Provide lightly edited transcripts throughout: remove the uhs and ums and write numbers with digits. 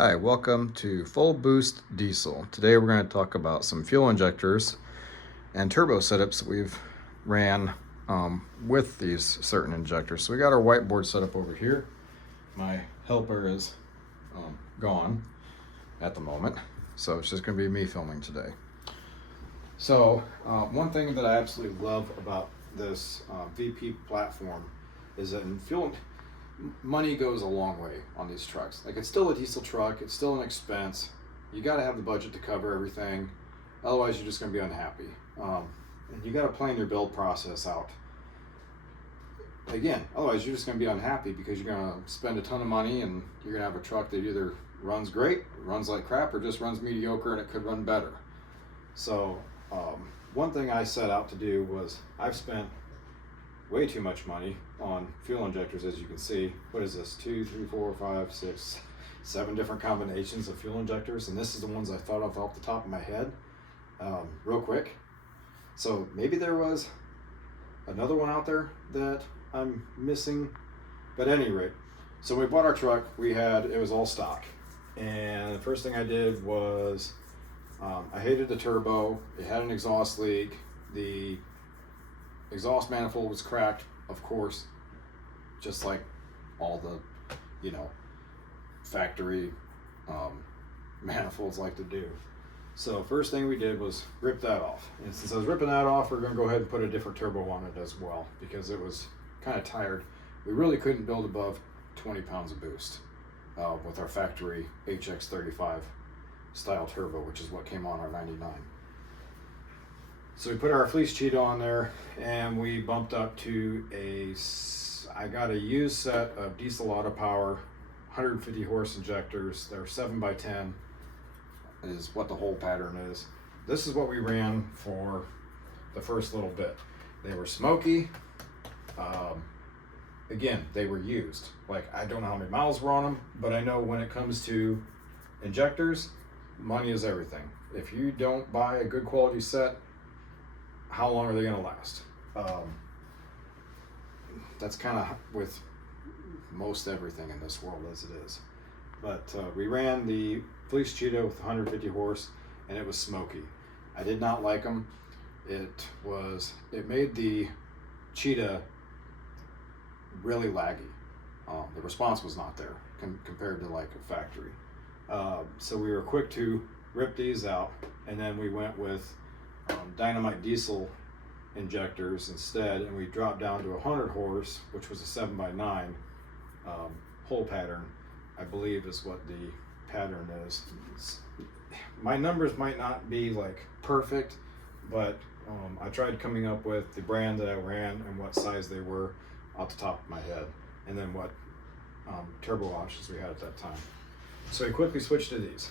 Hi, welcome to Full Boost Diesel. Today we're going to talk about some fuel injectors and turbo setups that we've ran with these certain injectors. So we got our whiteboard set up over here. My helper is gone at the moment, so it's just going to be me filming today. So one thing that I absolutely love about this VP platform is that in fuel, money goes a long way on these trucks. Like, it's still a diesel truck, it's still an expense. You got to have the budget to cover everything, otherwise you're just going to be unhappy. And you got to plan your build process out. Again, otherwise you're just going to be unhappy because you're going to spend a ton of money and you're going to have a truck that either runs great, runs like crap, or just runs mediocre and it could run better. So one thing I set out to do was, I've spent way too much money on fuel injectors, as you can see. What is this? 2, 3, 4, 5, 6, 7 different combinations of fuel injectors, and this is the ones I thought of off the top of my head, real quick. So maybe there was another one out there that I'm missing, but at any rate, so we bought our truck. It was all stock, and the first thing I did was I hated the turbo. It had an exhaust leak. The exhaust manifold was cracked, of course, just like all the, factory manifolds like to do. So first thing we did was rip that off. And since I was ripping that off, we're going to go ahead and put a different turbo on it as well, because it was kind of tired. We really couldn't build above 20 pounds of boost with our factory HX35 style turbo, which is what came on our 99. So we put our fleece cheetah on there, and we bumped up to I got a used set of diesel auto power 150 horse injectors. They're 7x10 is what the whole pattern is. This is what we ran for the first little bit. They were smoky. Again, they were used. Like, I don't know how many miles were on them, but I know when it comes to injectors, money is everything. If you don't buy a good quality set, how long are they going to last? That's kind of with most everything in this world as it is. But we ran the fleece cheetah with 150 horse, and it was smoky. I did not like them. It made the cheetah really laggy. The response was not there compared to like a factory. So we were quick to rip these out, and then we went with Dynamite diesel injectors instead, and we dropped down to 100 horse, which was a 7x9 hole pattern, I believe is what the pattern is. My numbers might not be like perfect, but I tried coming up with the brand that I ran and what size they were off the top of my head, and then what turbo options we had at that time. So we quickly switched to these.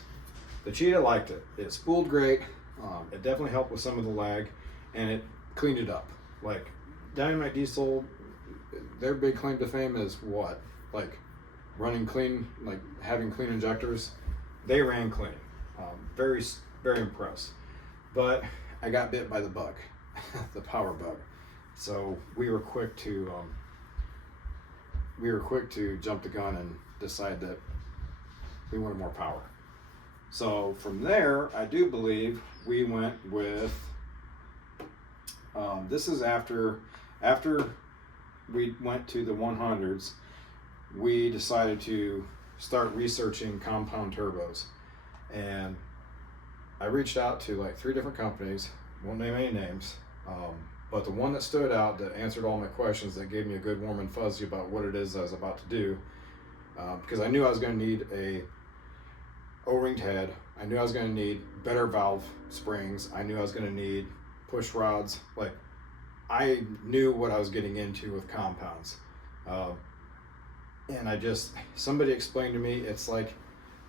The cheetah liked it. It spooled great. It definitely helped with some of the lag, and it cleaned it up. Like, Dynamite diesel, their big claim to fame is what? Like, running clean, like having clean injectors. They ran clean. Very, very impressed. But I got bit by the bug, the power bug. So we were quick to jump the gun and decide that we wanted more power. So from there, I do believe we went with, this is after we went to the 100s, we decided to start researching compound turbos. And I reached out to like 3 different companies, won't name any names, but the one that stood out, that answered all my questions, that gave me a good warm and fuzzy about what it is I was about to do, because I knew I was going to need a O-ringed head. I knew I was going to need better valve springs. I knew I was going to need push rods. Like, I knew what I was getting into with compounds. And somebody explained to me, it's like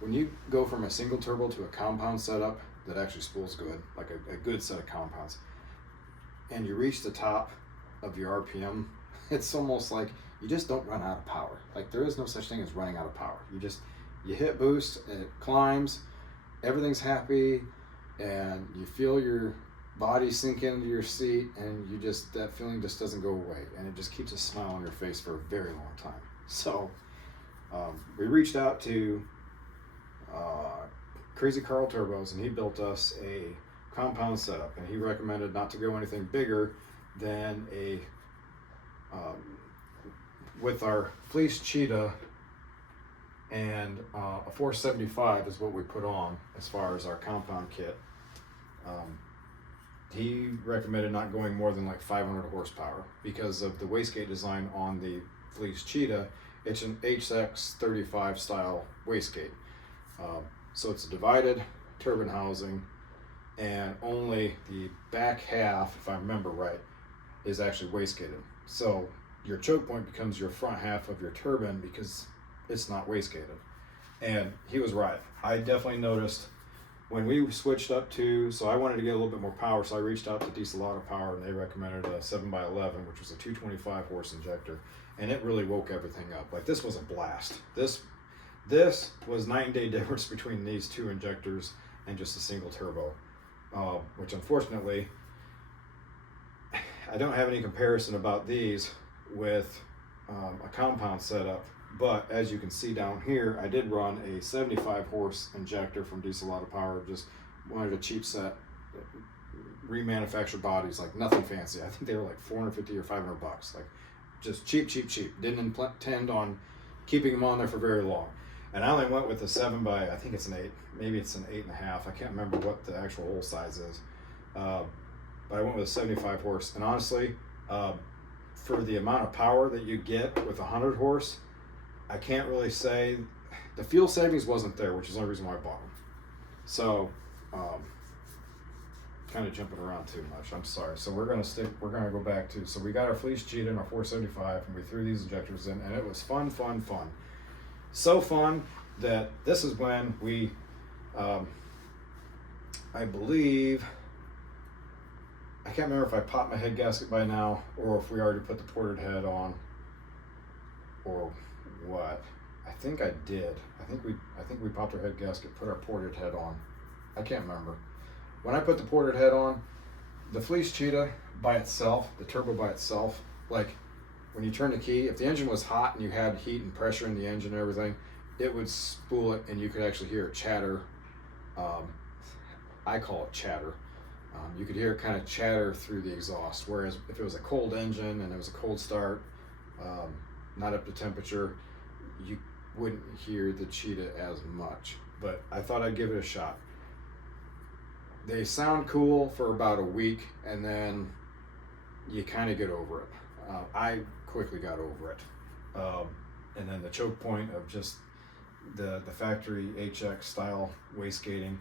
when you go from a single turbo to a compound setup that actually spools good, like a good set of compounds, and you reach the top of your RPM, it's almost like you just don't run out of power. Like, there is no such thing as running out of power. You hit boost and it climbs, everything's happy, and you feel your body sink into your seat, and that feeling just doesn't go away, and it just keeps a smile on your face for a very long time. So we reached out to Crazy Carl Turbos, and he built us a compound setup, and he recommended not to go anything bigger than a with our fleece cheetah and a 475 is what we put on as far as our compound kit. He recommended not going more than like 500 horsepower because of the wastegate design on the fleece cheetah. It's an HX35 style wastegate. So it's a divided turbine housing, and only the back half, if I remember right, is actually wastegated. So your choke point becomes your front half of your turbine because it's not wastegated. And he was right. I definitely noticed when we switched up to, so I wanted to get a little bit more power, so I reached out to Diesel Auto Power, and they recommended a 7x11, which was a 225 horse injector, and it really woke everything up. Like, this was a blast. This was night and day difference between these two injectors and just a single turbo, which unfortunately, I don't have any comparison about these with a compound setup, but as you can see down here, I did run a 75 horse injector from Diesel Auto Power. Just wanted a cheap set, remanufactured bodies, like nothing fancy. I think they were like 450 or 500 bucks, like just cheap. Didn't intend on keeping them on there for very long. And I only went with a 7 by, I think it's an 8, maybe it's an 8.5. I can't remember what the actual hole size is. But I went with a 75 horse. And honestly, for the amount of power that you get with 100 horse, I can't really say, the fuel savings wasn't there, which is the only reason why I bought them. So, kind of jumping around too much, I'm sorry. So we're gonna go back to, so we got our fleece cheetah and our 475, and we threw these injectors in, and it was fun. So fun that this is when we, I believe, I can't remember if I popped my head gasket by now, or if we already put the ported head on, or what. I think I did. I think we popped our head gasket, put our ported head on. I can't remember. When I put the ported head on, the fleece cheetah by itself, the turbo by itself, like when you turn the key, if the engine was hot and you had heat and pressure in the engine and everything, it would spool it, and you could actually hear it chatter. I call it chatter. You could hear it kind of chatter through the exhaust, whereas if it was a cold engine and it was a cold start, not up to temperature, you wouldn't hear the cheetah as much. But I thought I'd give it a shot. They sound cool for about a week, and then you kind of get over it. I quickly got over it. And then the choke point of just the factory HX style wastegating,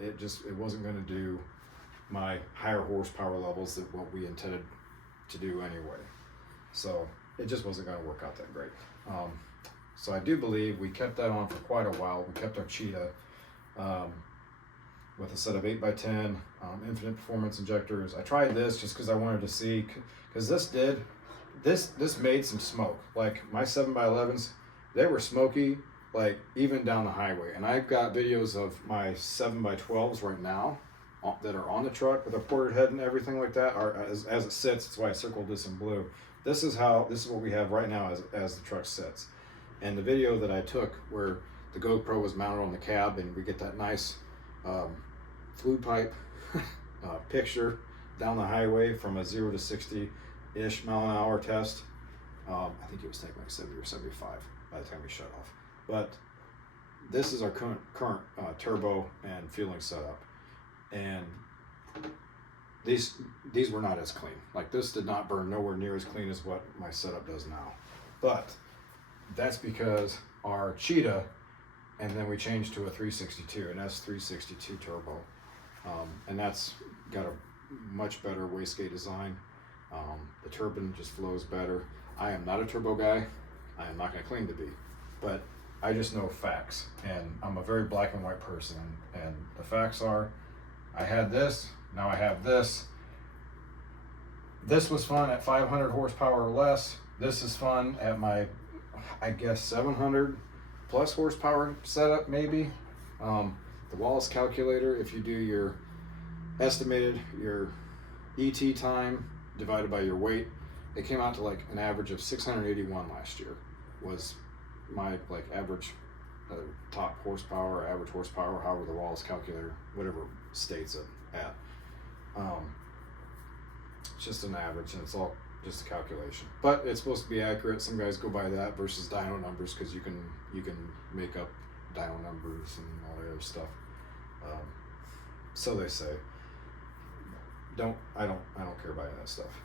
it wasn't going to do my higher horsepower levels than what we intended to do anyway. So it just wasn't going to work out that great. So I do believe we kept that on for quite a while. We kept our cheetah with a set of 8x10 infinite performance injectors. I tried this just because I wanted to see, because this made some smoke. Like my 7x11s, they were smoky, like even down the highway. And I've got videos of my 7x12s right now that are on the truck with a ported head and everything like that, or as it sits. That's why I circled this in blue. This is what we have right now as the truck sits. And the video that I took where the GoPro was mounted on the cab, and we get that nice fluid pipe picture down the highway from a 0 to 60-ish mile an hour test. I think it was taking like 70 or 75 by the time we shut off. But this is our current turbo and fueling setup, and these were not as clean. Like, this did not burn nowhere near as clean as what my setup does now. But that's because our Cheetah, and then we changed to a 362, an S362 turbo, and that's got a much better wastegate design. The turbine just flows better. I am not a turbo guy. I am not going to claim to be, but I just know facts, and I'm a very black and white person, and the facts are, I had this, now I have this. This was fun at 500 horsepower or less. This is fun at my, I guess, 700 plus horsepower setup, maybe. The Wallace calculator, if you do your estimated, your ET time divided by your weight, it came out to like an average of 681 last year was my like average top horsepower, average horsepower, however the Wallace calculator, whatever states it at. It's just an average, and it's all just a calculation. But it's supposed to be accurate. Some guys go by that versus dyno numbers because you can make up dyno numbers and all that other stuff. So they say. I don't care about that stuff.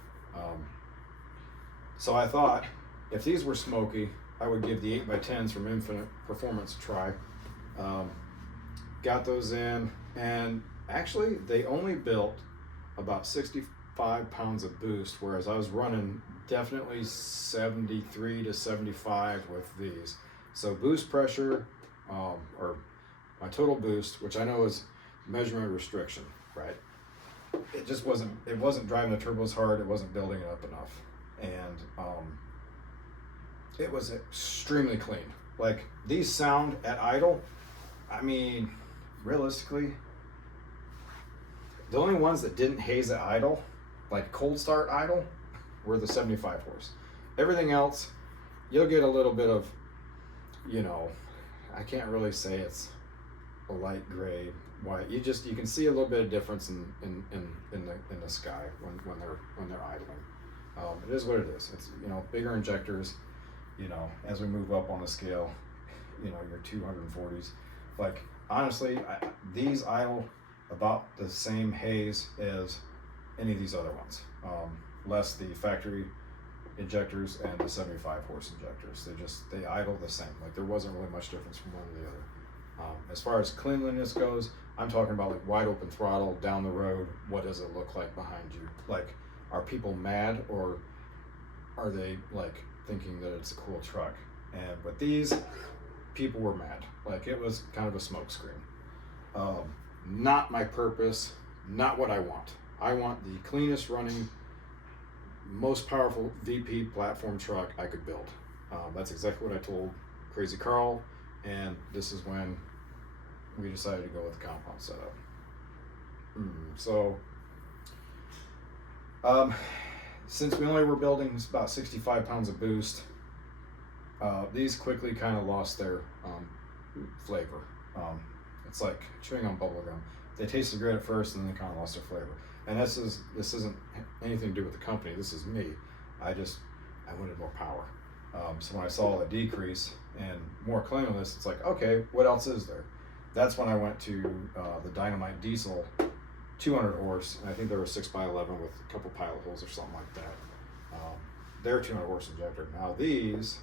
So I thought if these were smoky, I would give the 8x10s from Infinite Performance a try. Got those in, and actually they only built about 65 pounds of boost, whereas I was running definitely 73 to 75 with these. So boost pressure, or my total boost, which I know is measurement restriction, right? It just wasn't driving the turbos hard, it wasn't building it up enough. And it was extremely clean. Like, these sound at idle, I mean, realistically, the only ones that didn't haze at idle, like cold start idle, were the 75 horse. Everything else, you'll get a little bit of, I can't really say it's a light gray white. You can see a little bit of difference in the sky when they're idling. It is what it is. It's bigger injectors. As we move up on the scale, your 240s. Like, honestly, these idle about the same haze as any of these other ones, less the factory injectors and the 75 horse injectors. They idle the same. Like, there wasn't really much difference from one to the other. As far as cleanliness goes, I'm talking about like wide open throttle down the road. What does it look like behind you? Like, are people mad, or are they like thinking that it's a cool truck? And with these, people were mad. Like, it was kind of a smoke screen. Not my purpose, not what I want. I want the cleanest running, most powerful VP platform truck I could build. That's exactly what I told Crazy Carl, and this is when we decided to go with the compound setup. Since we only were building about 65 pounds of boost, these quickly kind of lost their flavor. It's like chewing on bubble gum. They tasted great at first, and then they kind of lost their flavor. And this isn't anything to do with the company. This is me. I wanted more power. So when I saw a decrease and more cleanliness, it's like, okay, what else is there? That's when I went to the Dynamite Diesel 200 horse, and I think they were 6x11 with a couple pilot holes or something like that. They're 200 horse injector. Now these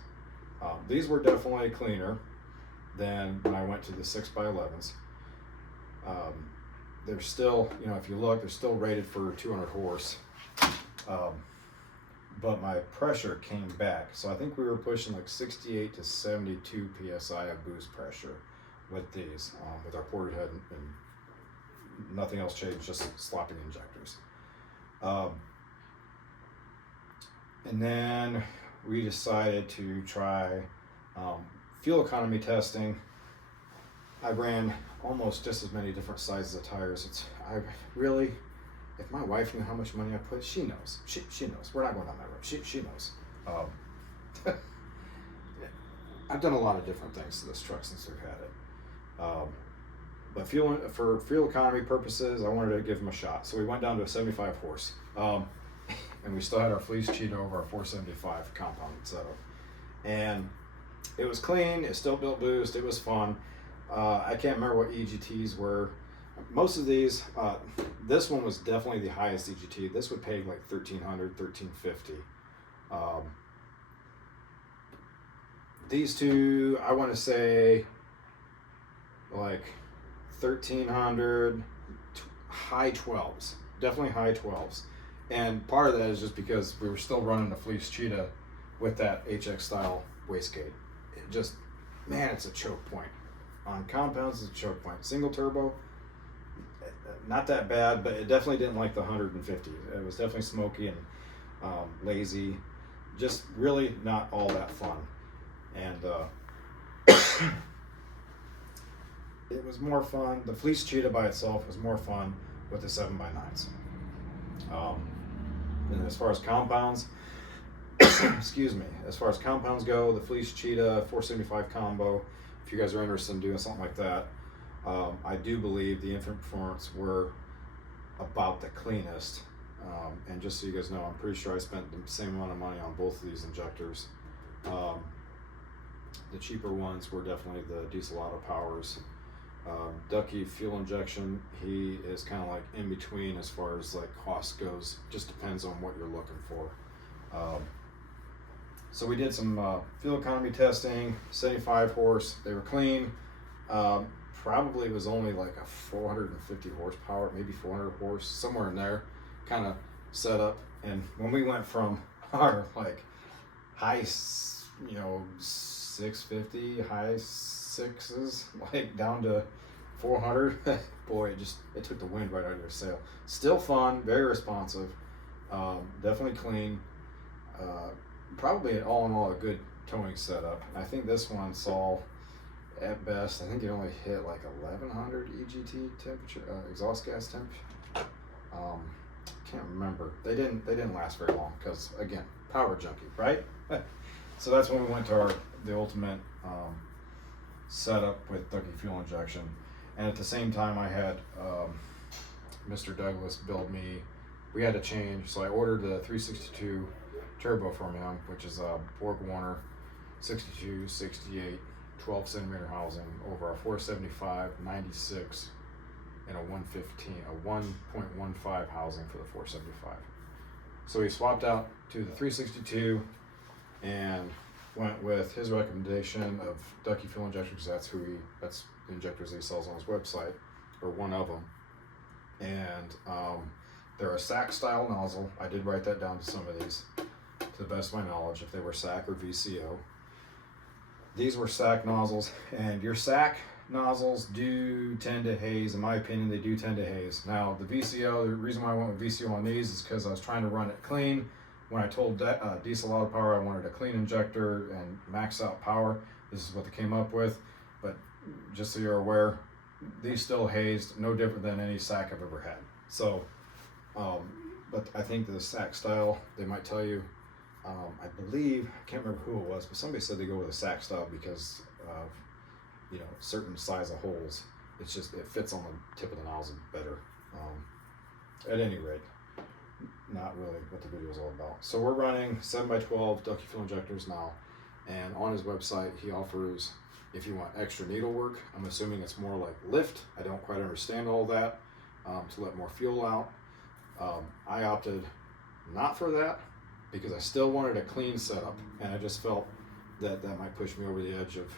were definitely cleaner than when I went to the 6x11s. They're still, if you look, they're still rated for 200 horse. But my pressure came back. So I think we were pushing like 68 to 72 PSI of boost pressure with these, with our ported head and nothing else changed, just slapping injectors. And then we decided to try fuel economy testing. I ran almost just as many different sizes of tires. If my wife knew how much money I put, she knows. She knows. We're not going down that road. She knows. I've done a lot of different things to this truck since we've had it. But for fuel economy purposes, I wanted to give them a shot. So we went down to a 75 horse. And we still had our fleece cheat over our 475 compounded setup. And it was clean. It still built boost. It was fun. I can't remember what EGTs were. Most of these, this one was definitely the highest EGT. This would pay like 1,300, 1,350. These two, I want to say like 1,300, high 12s, definitely high 12s. And part of that is just because we were still running the Fleece Cheetah with that HX style wastegate. It just, man, it's a choke point. On compounds, it's a choke point. Single turbo, not that bad, but it definitely didn't like the 150. It was definitely smoky and lazy, just really not all that fun. And it was more fun. The Fleece Cheetah by itself was more fun with the 7x9s. And as far as compounds, excuse me, as far as compounds go, the Fleece Cheetah 475 combo if you guys are interested in doing something like that, I do believe the Infinite Performance were about the cleanest. And just so you guys know, I'm pretty sure I spent the same amount of money on both of these injectors. The cheaper ones were definitely the Diesel Auto Powers. Ducky fuel injection, he is kind of like in between as far as like cost goes. Just depends on what you're looking for. So we did some fuel economy testing, 75 horse. They were clean. Probably was only like a 450 horsepower, maybe 400 horse, somewhere in there, kind of setup. And when we went from our like high, 650, high sixes, like down to 400, boy, it took the wind right out of your sail. Still fun, very responsive, definitely clean. Probably all in all a good towing setup. I think this one saw at best, I think it only hit like 1100 EGT temperature, exhaust gas temperature. Can't remember. They didn't last very long because again, power junkie, right? So that's when we went to the ultimate setup with Ducky fuel injection, and at the same time I had Mr. Douglas build me. We had to change, so I ordered the 362 turbo from him, which is a Borg Warner 62, 68, 12 centimeter housing over a 475, 96, and a 115, a 1.15 housing for the 475. So we swapped out to the 362 and went with his recommendation of Ducky fuel injection, because that's the injectors he sells on his website, or one of them. And they're a SAC style nozzle. I did write that down to some of these, to the best of my knowledge, if they were SAC or VCO. These were SAC nozzles, and your SAC nozzles do tend to haze. In my opinion, they do tend to haze. Now, the VCO, the reason why I went with VCO on these is because I was trying to run it clean. When I told Diesel Auto Power I wanted a clean injector and max out power, this is what they came up with. But just so you're aware, these still hazed, no different than any SAC I've ever had. So, but I think the SAC style, they might tell you, I believe, I can't remember who it was, but somebody said they go with a SAC style because of, certain size of holes. It's just, it fits on the tip of the nozzle better. At any rate, not really what the video is all about. So we're running 7x12 Ducky fuel injectors now, and on his website he offers, if you want extra needle work, I'm assuming it's more like lift. I don't quite understand all that, to let more fuel out. I opted not for that because I still wanted a clean setup, and I just felt that might push me over the edge of,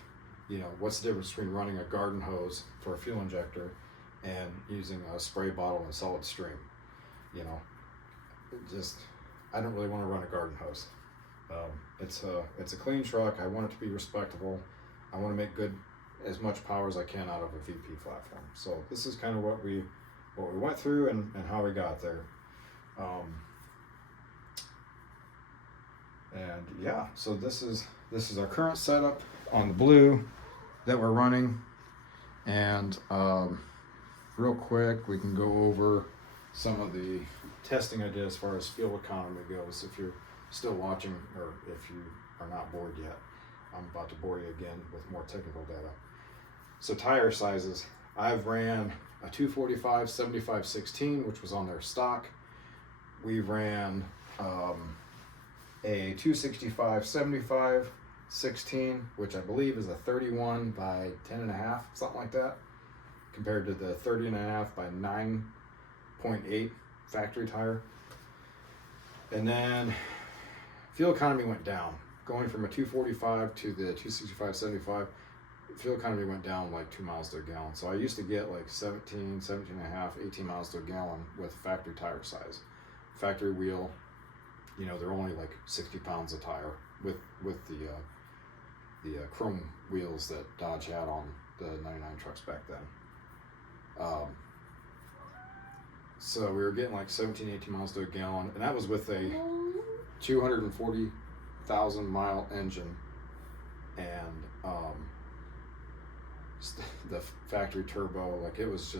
what's the difference between running a garden hose for a fuel injector and using a spray bottle and solid stream. I don't really want to run a garden hose. It's a clean truck. I want it to be respectable. I want to make as much power as I can out of a VP platform. So this is kind of what we went through and how we got there. And yeah, so this is our current setup on the blue that we're running. And real quick, we can go over some of the testing I did as far as fuel economy goes. If you're still watching, or if you are not bored yet, I'm about to bore you again with more technical data. So tire sizes, I've ran a 245 75 16, which was on their stock. We ran a 265 75 16, which I believe is a 31 by 10.5, something like that, compared to the 30.5 by 9.8 factory tire. And then fuel economy went down, going from a 245 to the 265 75. Fuel economy went down like 2 miles to a gallon. So I used to get like 17.5, 18 miles to a gallon with factory tire size. Factory wheel, they're only like 60 pounds a tire with the chrome wheels that Dodge had on the 99 trucks back then. So we were getting like 17, 18 miles to a gallon, and that was with a 240,000 mile engine, and the factory turbo, like it was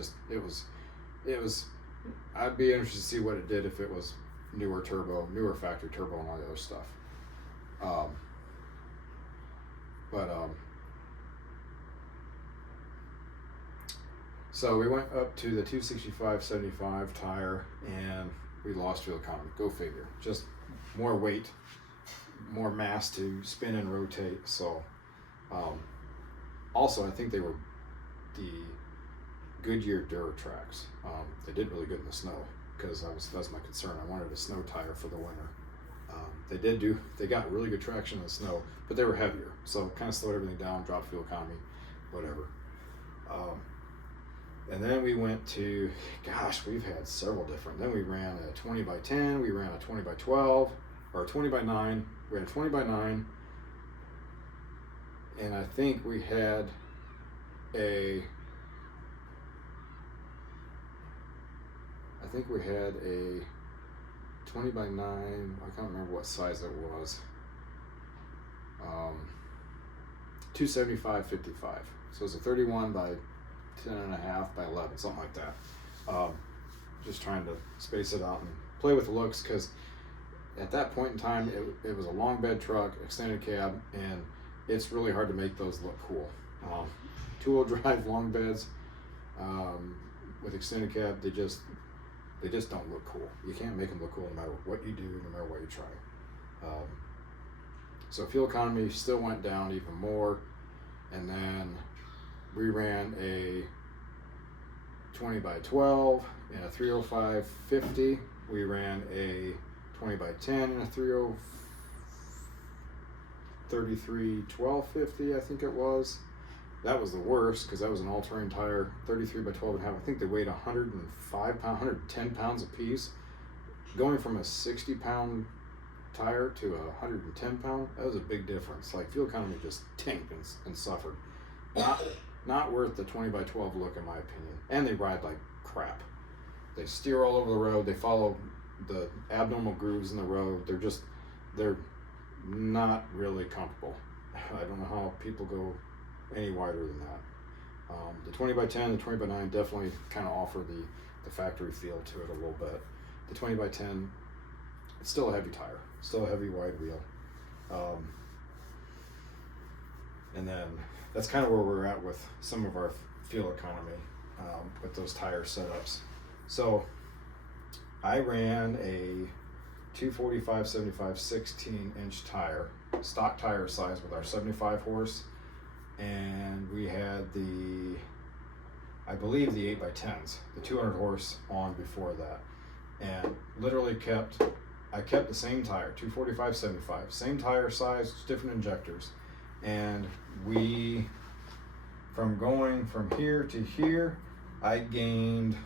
I'd be interested to see what it did if it was newer factory turbo and all the other stuff. So we went up to the 265/75 tire, and we lost fuel economy. Go figure. Just more weight, more mass to spin and rotate. So also, I think they were the Goodyear Duratracs. They did really good in the snow, because that's my concern. I wanted a snow tire for the winter. They got really good traction in the snow, but they were heavier, so kind of slowed everything down, dropped fuel economy, whatever. And then we went to, gosh, we've had several different. Then we ran a 20x10, we ran a 20x12, or a 20x9. We ran a 20x9, and I think we had a 20x9, I can't remember what size it was. 275/55. So it's a 31 by 10.5 by 11, something like that. Just trying to space it out and play with the looks, because at that point in time, it was a long bed truck, extended cab, and it's really hard to make those look cool. Two-wheel drive long beds with extended cab, they just don't look cool. You can't make them look cool no matter what you do, no matter what you try. So fuel economy still went down even more, and then we ran a 20x12 and a 305/50. We ran a 20x10 and a 33/12/50, I think it was. That was the worst, because that was an all-terrain tire, 33x12.5. I think they weighed 105 pounds, 110 pounds a piece. Going from a 60-pound tire to a 110-pound, that was a big difference. Like, fuel economy just tanked and suffered. Not worth the 20x12 look, in my opinion. And they ride like crap. They steer all over the road. They follow the abnormal grooves in the road. They're not really comfortable. I don't know how people go any wider than that. The 20x10, the 20x9 definitely kind of offer the factory feel to it a little bit. The 20x10, it's still a heavy tire, still a heavy wide wheel. And then that's kind of where we're at with some of our fuel economy with those tire setups. So I ran a 245/75 16-inch tire, stock tire size, with our 75 horse, and we had I believe the 8x10s, the 200 horse on before that, and literally I kept the same tire, 245/75, same tire size, different injectors, and from going from here to here, I gained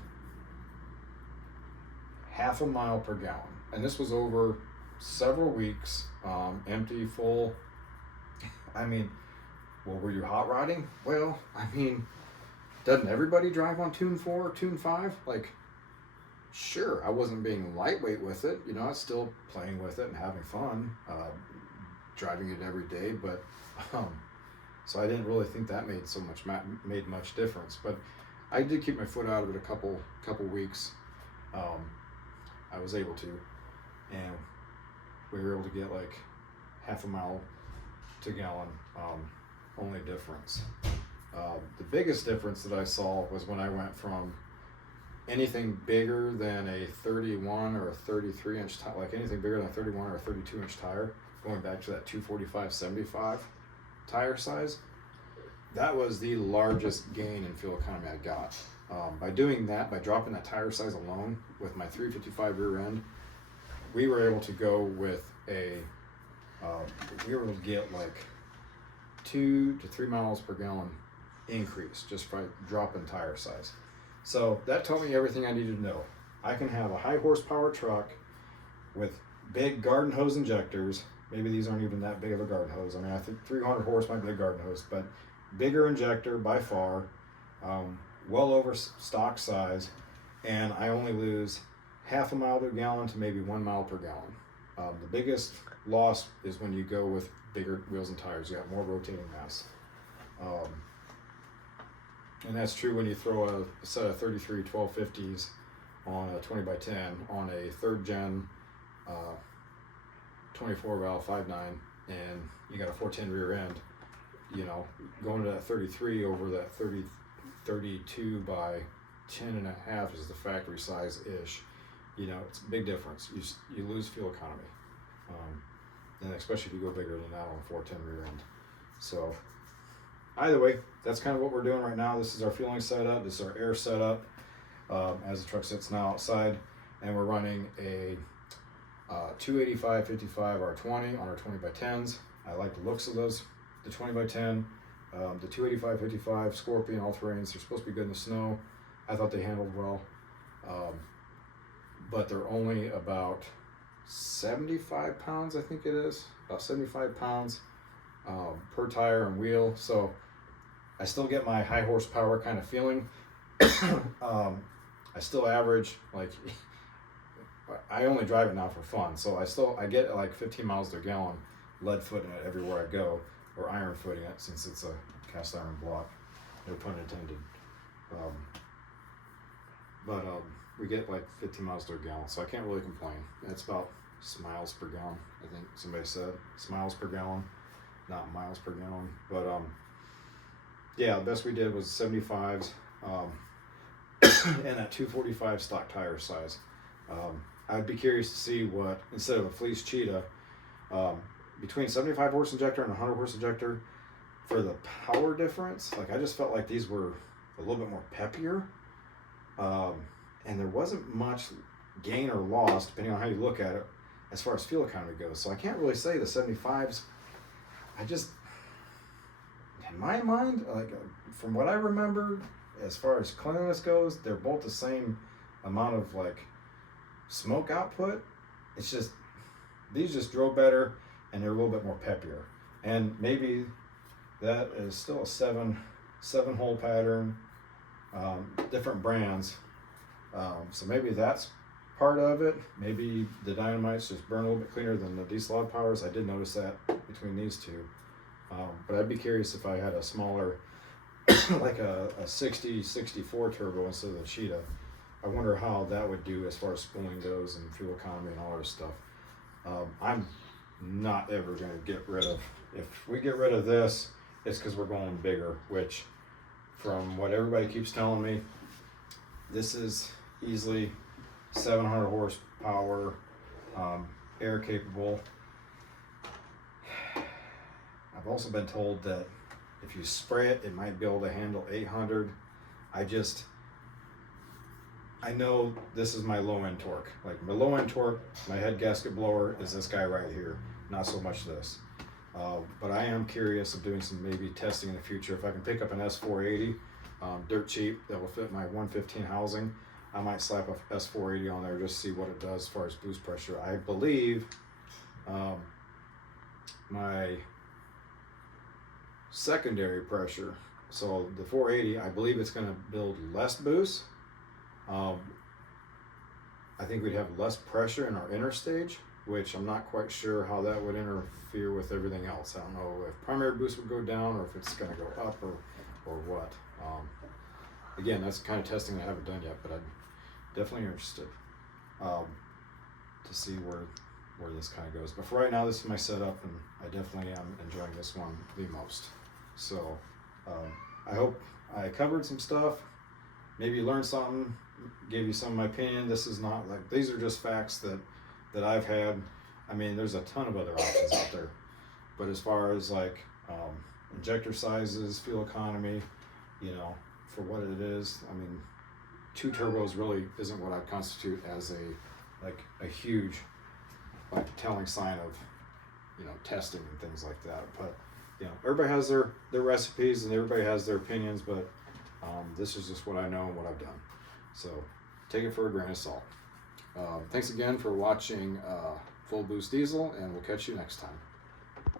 half a mile per gallon. And this was over several weeks, empty, full. I mean, well, were you hot rodding? Well, I mean, doesn't everybody drive on Tune 4 or Tune 5? Like, sure, I wasn't being lightweight with it. You know, I was still playing with it and having fun, driving it every day. But so I didn't really think that made much difference. But I did keep my foot out of it a couple weeks. I was able to, and we were able to get like half a mile to gallon only difference. The biggest difference that I saw was when I went from anything bigger than a 31 or a 33-inch tire, like anything bigger than a 31 or a 32-inch tire, going back to that 245/75 tire size. That was the largest gain in fuel economy I got. By doing that, by dropping that tire size alone with my 355 rear end, we were able to go with we were able to get like 2 to 3 miles per gallon increase just by dropping tire size. So that told me everything I needed to know. I can have a high horsepower truck with big garden hose injectors. Maybe these aren't even that big of a garden hose. I mean, I think 300 horse might be a garden hose, but bigger injector by far, well over stock size, and I only lose half a mile per gallon to maybe 1 mile per gallon. The biggest loss is when you go with bigger wheels and tires. You got more rotating mass. And that's true when you throw a set of 33/12/50s on a 20x10 on a third gen 24 valve 5.9, and you got a 410 rear end. You know, going to that 33 over that 32 by 10.5 is the factory size ish. You know, it's a big difference. You lose fuel economy, and especially if you go bigger than that on a 410 rear end. So either way, that's kind of what we're doing right now. This is our fueling setup. This is our air setup as the truck sits now outside, and we're running a 285/55 R20 on our 20 by 10s. I like the looks of those, the 20 by 10. The 285/55 Scorpion all terrains. They're supposed to be good in the snow. I thought they handled well, but they're only about 75 pounds, I think it is, about 75 pounds per tire and wheel. So I still get my high horsepower kind of feeling. I still average, like, I only drive it now for fun, so I get like 15 miles to a gallon lead footing it everywhere I go, or iron footing it since it's a cast iron block, no pun intended. We get like 15 miles to a gallon, so I can't really complain. It's about miles per gallon, I think somebody said. It's miles per gallon, not miles per gallon. But yeah, the best we did was 75s and that 245 stock tire size. I'd be curious to see what, instead of a fleece cheetah, between 75 horse injector and 100 horse injector, for the power difference, like I just felt like these were a little bit more peppier, and there wasn't much gain or loss depending on how you look at it as far as fuel economy goes. So I can't really say the 75s. I just, in my mind, like from what I remember, as far as cleanliness goes, they're both the same amount of like smoke output. It's just these just drove better and they're a little bit more peppier. And maybe that is still a seven hole pattern, different brands. So maybe that's part of it. Maybe the dynamites just burn a little bit cleaner than the diesel loud powers. I did notice that between these two. But I'd be curious if I had a smaller, like a 60-64 turbo instead of the Cheetah. I wonder how that would do as far as spooling goes and fuel economy and all that stuff. I'm not ever going to get rid of, if we get rid of this, it's because we're going bigger, which from what everybody keeps telling me, this is easily 700 horsepower, air capable. I've also been told that if you spray it, it might be able to handle 800. I know this is my low end torque. Like my low end torque, my head gasket blower is this guy right here, not so much this. But I am curious of doing some maybe testing in the future. If I can pick up an S480, dirt cheap, that will fit my 115 housing, I might slap a S480 on there just to see what it does as far as boost pressure. I believe my secondary pressure, so the 480, I believe it's going to build less boost. I think we'd have less pressure in our inner stage, which I'm not quite sure how that would interfere with everything else. I don't know if primary boost would go down or if it's going to go up or what. Again, that's the kind of testing I haven't done yet, but I'm definitely interested to see where this kind of goes. But for right now, this is my setup, and I definitely am enjoying this one the most. So I hope I covered some stuff, maybe you learned something, gave you some of my opinion. This is not like, these are just facts that I've had. I mean, there's a ton of other options out there, but as far as like injector sizes, fuel economy, you know, for what it is, I mean, 2 turbos really isn't what I'd constitute as a huge like telling sign of, you know, testing and things like that. But you know, everybody has their recipes and everybody has their opinions, but this is just what I know and what I've done. So take it for a grain of salt. Thanks again for watching Full Boost Diesel, and we'll catch you next time.